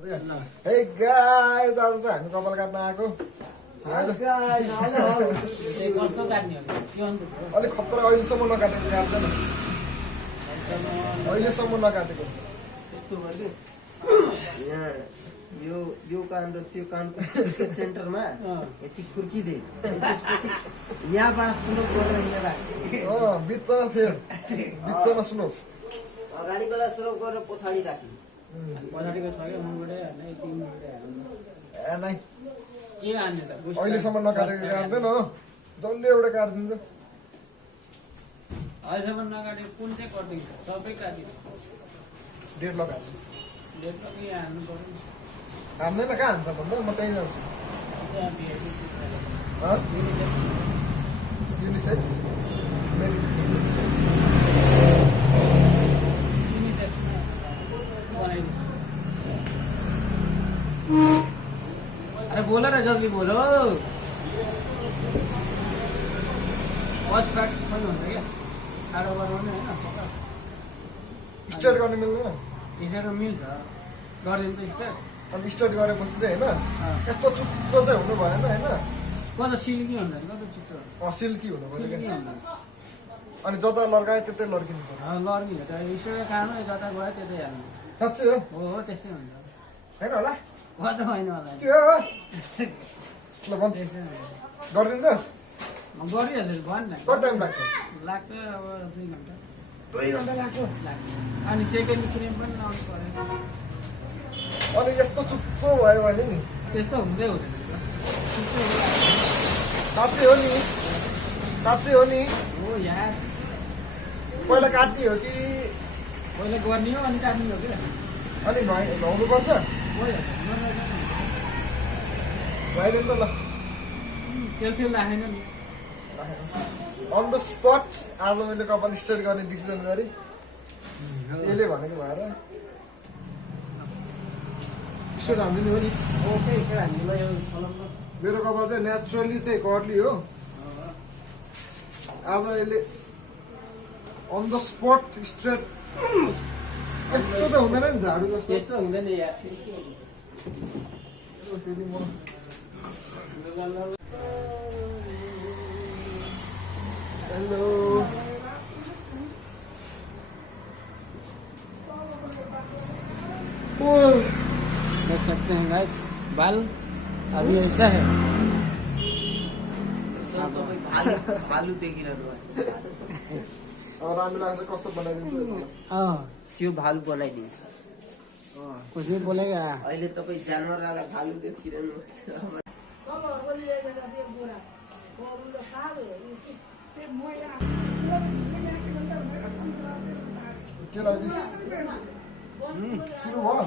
Hey guys, आज चाहिँ हामी कपाल काट्न आएको अलिक खतरा अहिलेसम्म नकाटेको काट्दैन अहिलेसम्म नकाटेको यस्तो गर्दै यहाँ यो कान र त्यो कानको सेन्टरमा यति खुर्किदिए त्यसपछि यहाँबाट स्लोप गरेर यहाँ राख्ने बिचमा फेर बिचमा स्लोप अगाडिकोलाई स्लोप गरेर पछाडि राख्ने अहिलेसम्म नकाटेको काट्दैन हो जसले एउटा काटिदिन्छ अहिलेसम्म नकाटेको कुन चाहिँ गरिदिन्छ सबै काटिदिन्छ डेट लगाएको डेट लगी हाल्नु पर्यो हान्दैन कहाँ हान्छ भन्दा म त्यहीँ जान्छु युनिसेक्स अरे बोलो ना जल्दी बोलो फर्स्ट प्रैक्टिस पनि हुन्छ क्या टाढो गराउने होइन स्टार्ट गर्न मिल्दैन स्टार्ट मिल्छ गरिदिनु त स्टार्ट अनि स्टार्ट गरेपछि चाहिँ होइन यस्तो चुच्चो चाहिँ हुनु भएन होइन कता सिल्की हुन्छ कता चित्रो सिल्की हुनु पऱ्यो क्या अनि जता लड्कायो त्यतै लड्किनु पर्यो लड्किन्छ त स्टार्ट खानु जता गयो त्यतै हाल्नु साँच्चै हो हो त्यस्तै हुन्छ होइन होला कता होइन होला के हो ल भन्छ गरिदिन्छस् म गरिहाल्छु भन् न कति टाइम लाग्छ लाग्छ अब 2 घन्टा 2 घन्टा लाग्छ अनि सेकेन्ड क्रिम पनि लाउनु पर्यो अनि यस्तो चुच्चो भयो भने नि त्यस्तो हुँदै हुँदैन साँच्चै हो नि साँच्चै हो नि हो यार पहिला काट्ने हो कि पहिला गर्ने हो अनि काट्ने हो कि अनि नुहाउनुपर्छ नुहाइदिनु त ल क्याल्सियम राखेन नि अन द स्पट आज मैले कपाल स्टार्ट गर्ने डिसिजन गरेँ यसले भनेको भएर स्टार्ट हान्दिनु हो नि ओके हामीलाई मेरो कपाल चाहिँ नेचुरली चाहिँ कर्ली हो आज यसले अन द स्पट स्ट्रेट यस्तो त हुँदैन नि झाडु जस्तो यस्तो हुँदैन यार फेरि म हेलो देख सकते हैं गाइस बाल अभी ऐसा है भालु देखिरहनु भएको अब राम्रो लाग्छ कस्तो बनाइदिन्छ त्यो भालु बनाइदिन्छ कुछ भी बोलेगा अहिले तपाईँ जानवरलाई भालु देखिरहनु भएको के लाग्दैछ सुरु भयो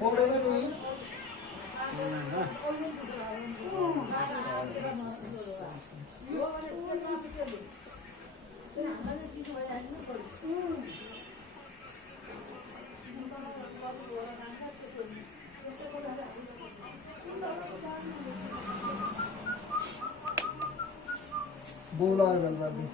पक्दैन नि बोला बेलबारी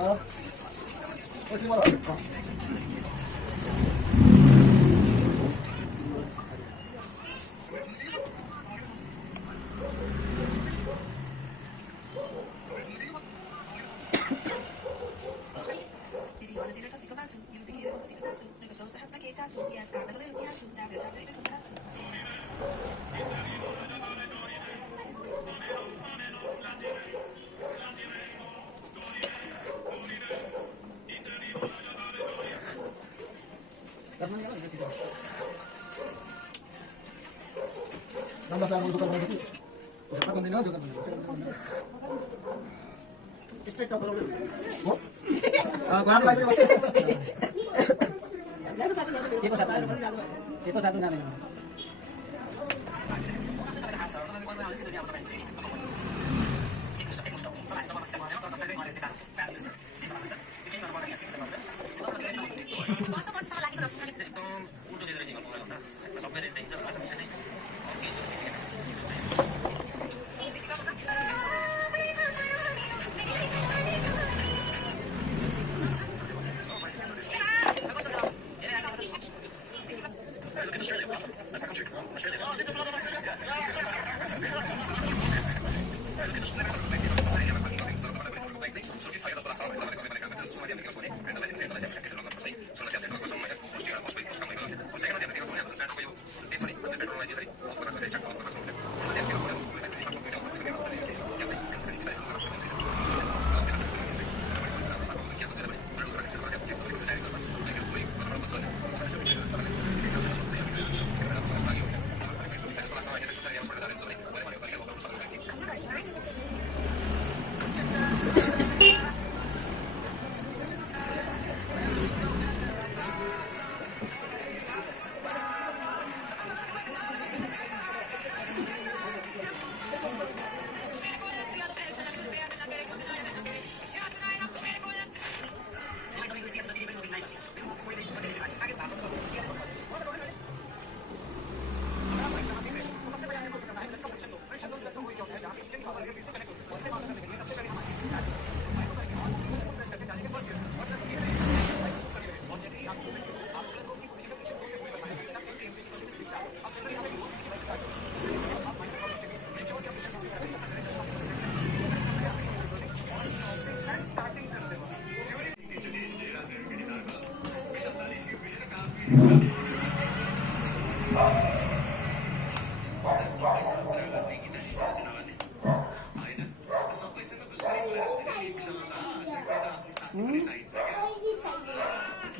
पछि मलाई nama saya untuk apa itu? Dapat konten juga kan. Straight top लगाउनु Kurang lagi masih. Itu satu nanti.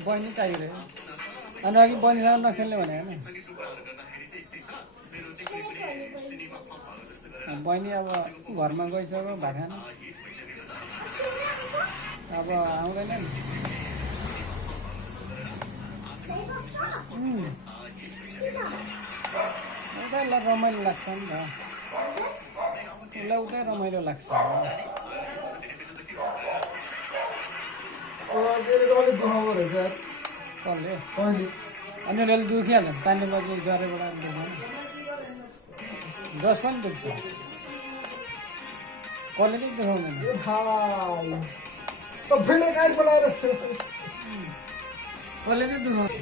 बहिनी चाहिए अनि अघि बहिनीसँग नखेल्ने भने होइन बहिनी अब घरमा गइसक्यो भात खान अब आउँदैन नि उतै रमाइलो लाग्छ नि त उसलाई उतै रमाइलो लाग्छ कसले अनि अलिअलि दुखिहाल्छ पानी बजी गरेबाट जस पनि दुख्छ कसले चाहिँ दुखाउँदैन कसले चाहिँ दुखाउँछ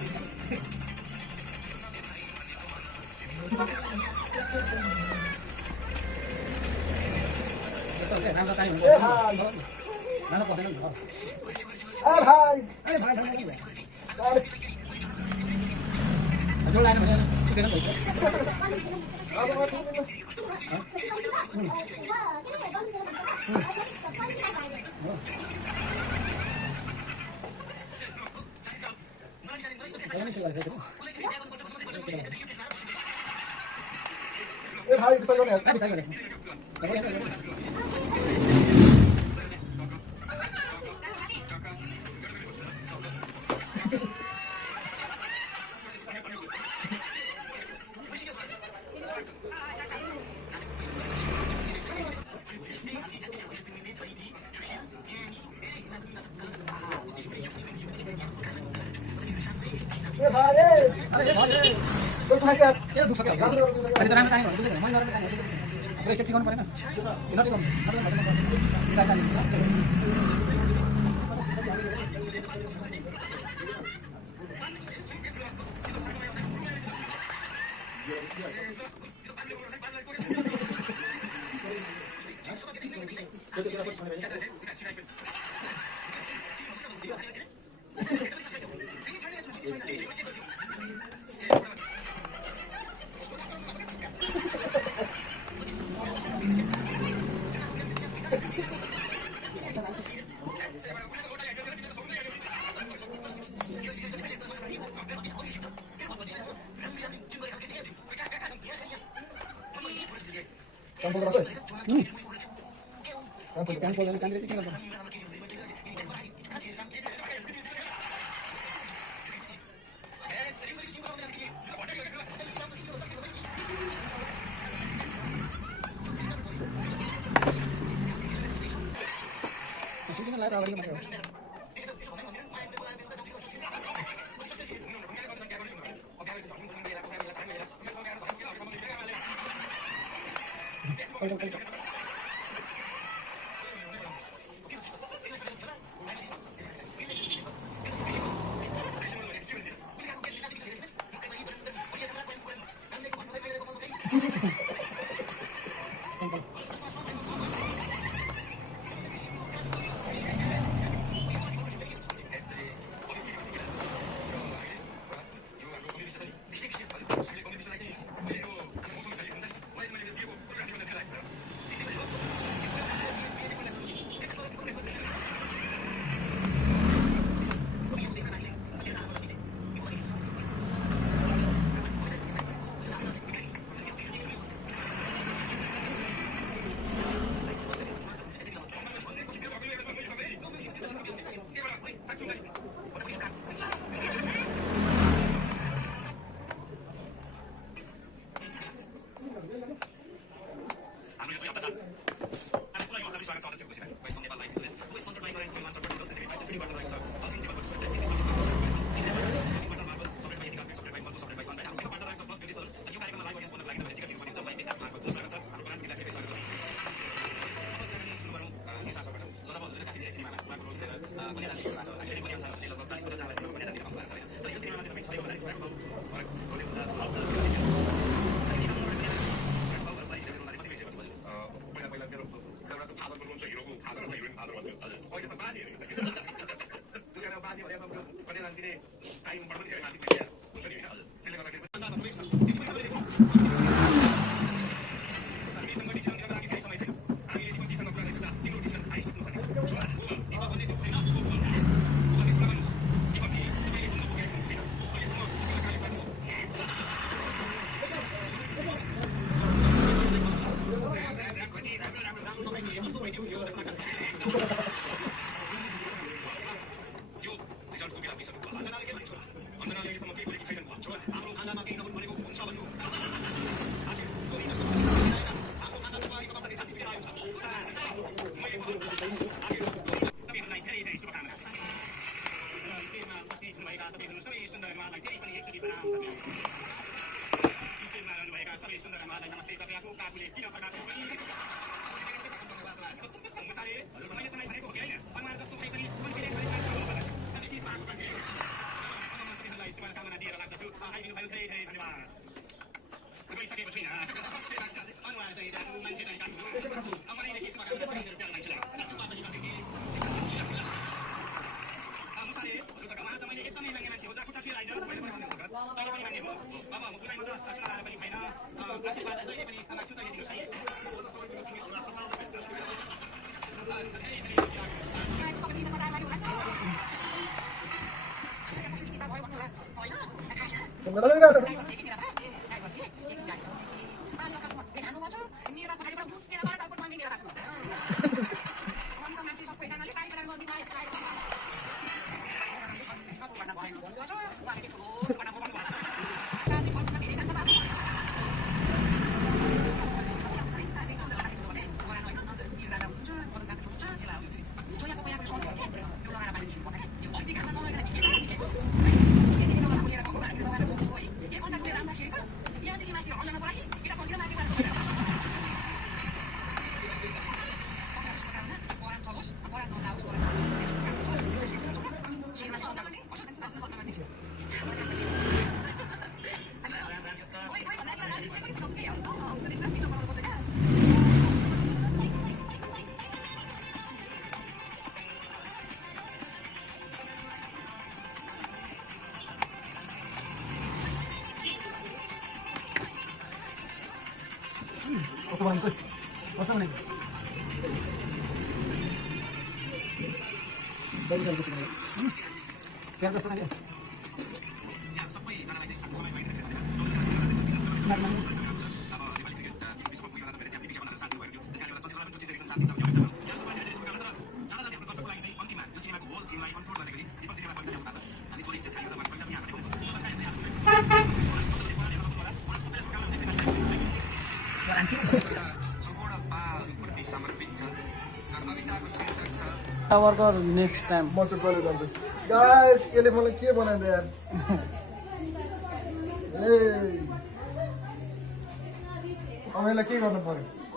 Campur rasa. Campur dan kandri itu kenapa? Masukin lah rawon itu. Worker next time म चाहिँ कहिले जान्छु गाइस यसले मलाई के बनाइदियो यार ए अब यसलाई के गर्नु पर्यो